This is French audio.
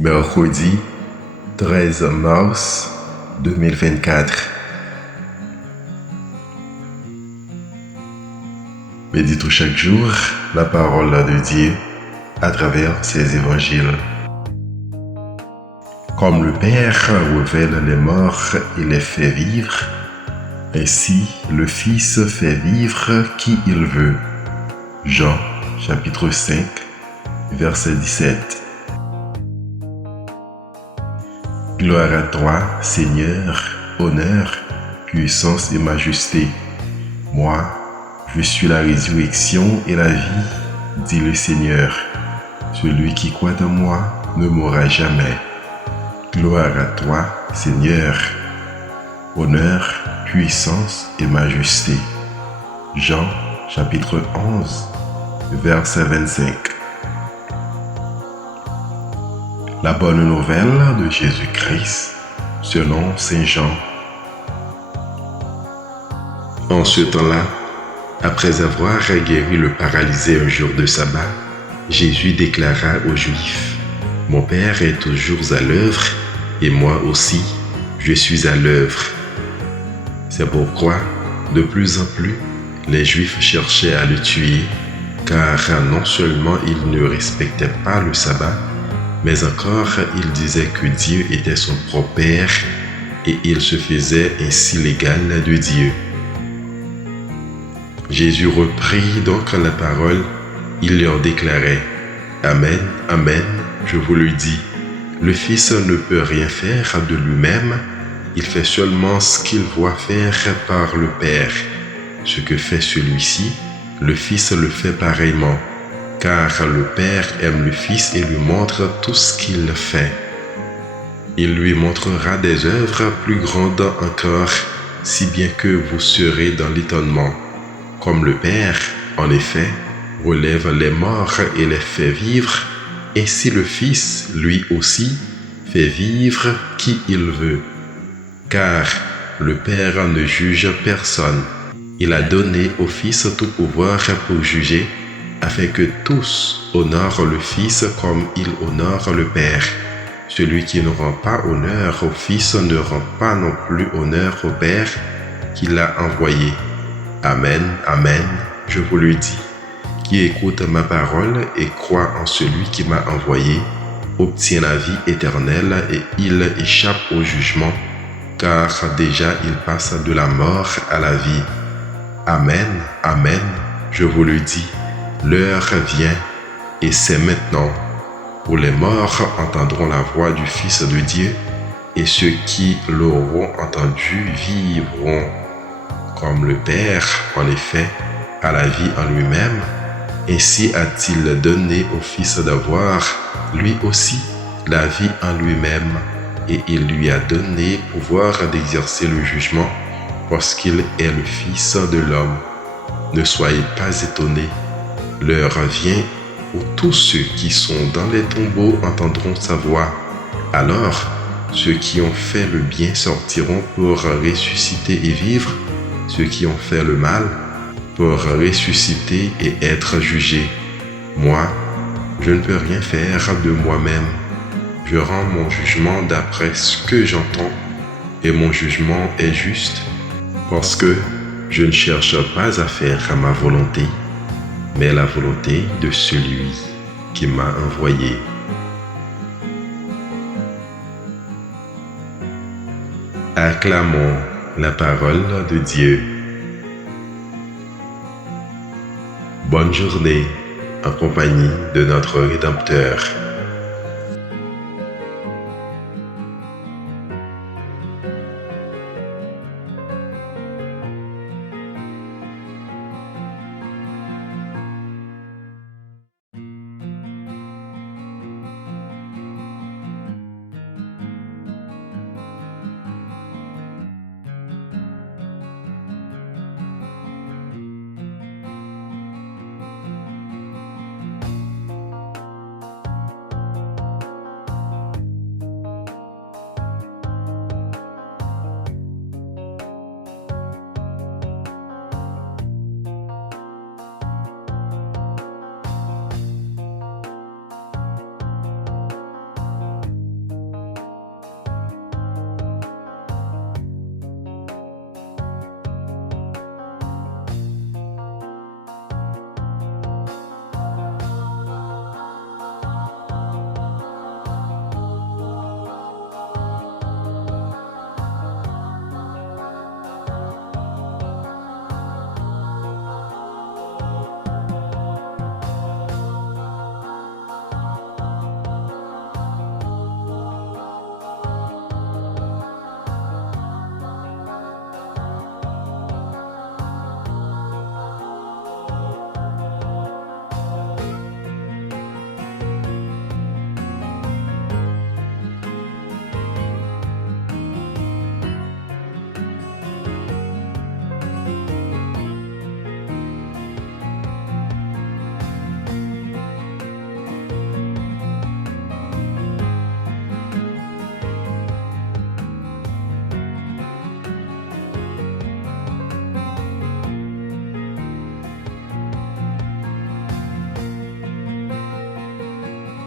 Mercredi 13 mars 2024. Méditons chaque jour la parole de Dieu à travers ses évangiles. Comme le Père révèle les morts et les fait vivre, ainsi le Fils fait vivre qui il veut. Jean chapitre 5, verset 17. Gloire à toi, Seigneur, honneur, puissance et majesté. Moi, je suis la résurrection et la vie, dit le Seigneur. Celui qui croit en moi ne mourra jamais. Gloire à toi, Seigneur, honneur, puissance et majesté. Jean chapitre 11, verset 25. La bonne nouvelle de Jésus-Christ selon Saint Jean. En ce temps-là, après avoir guéri le paralysé un jour de sabbat, Jésus déclara aux Juifs: « Mon Père est toujours à l'œuvre et moi aussi, je suis à l'œuvre. » C'est pourquoi, de plus en plus, les Juifs cherchaient à le tuer, car non seulement il ne respectait pas le sabbat, mais encore il disait que Dieu était son propre Père et il se faisait ainsi l'égal de Dieu. Jésus reprit donc la parole, il leur déclarait: « Amen, Amen, je vous le dis, le Fils ne peut rien faire de lui-même, il fait seulement ce qu'il voit faire par le Père. Ce que fait celui-ci, le Fils le fait pareillement, car le Père aime le Fils et lui montre tout ce qu'il fait. Il lui montrera des œuvres plus grandes encore, si bien que vous serez dans l'étonnement. Comme le Père, en effet, relève les morts et les fait vivre, ainsi le Fils, lui aussi, fait vivre qui il veut. Car le Père ne juge personne. Il a donné au Fils tout pouvoir pour juger, afin que tous honorent le Fils comme il honore le Père. Celui qui ne rend pas honneur au Fils ne rend pas non plus honneur au Père qui l'a envoyé. Amen, Amen, je vous le dis. Qui écoute ma parole et croit en celui qui m'a envoyé, obtient la vie éternelle et il échappe au jugement, car déjà il passe de la mort à la vie. Amen, Amen, je vous le dis. L'heure vient, et c'est maintenant, où les morts entendront la voix du Fils de Dieu, et ceux qui l'auront entendu vivront. Comme le Père, en effet, a la vie en lui-même, ainsi a-t-il donné au Fils d'avoir, lui aussi, la vie en lui-même, et il lui a donné pouvoir d'exercer le jugement, parce qu'il est le Fils de l'homme. Ne soyez pas étonnés. L'heure vient où tous ceux qui sont dans les tombeaux entendront sa voix. Alors, ceux qui ont fait le bien sortiront pour ressusciter et vivre, ceux qui ont fait le mal pour ressusciter et être jugés. Moi, je ne peux rien faire de moi-même. Je rends mon jugement d'après ce que j'entends, et mon jugement est juste, parce que je ne cherche pas à faire ma volonté, mais la volonté de celui qui m'a envoyé. Acclamons la parole de Dieu. Bonne journée en compagnie de notre Rédempteur.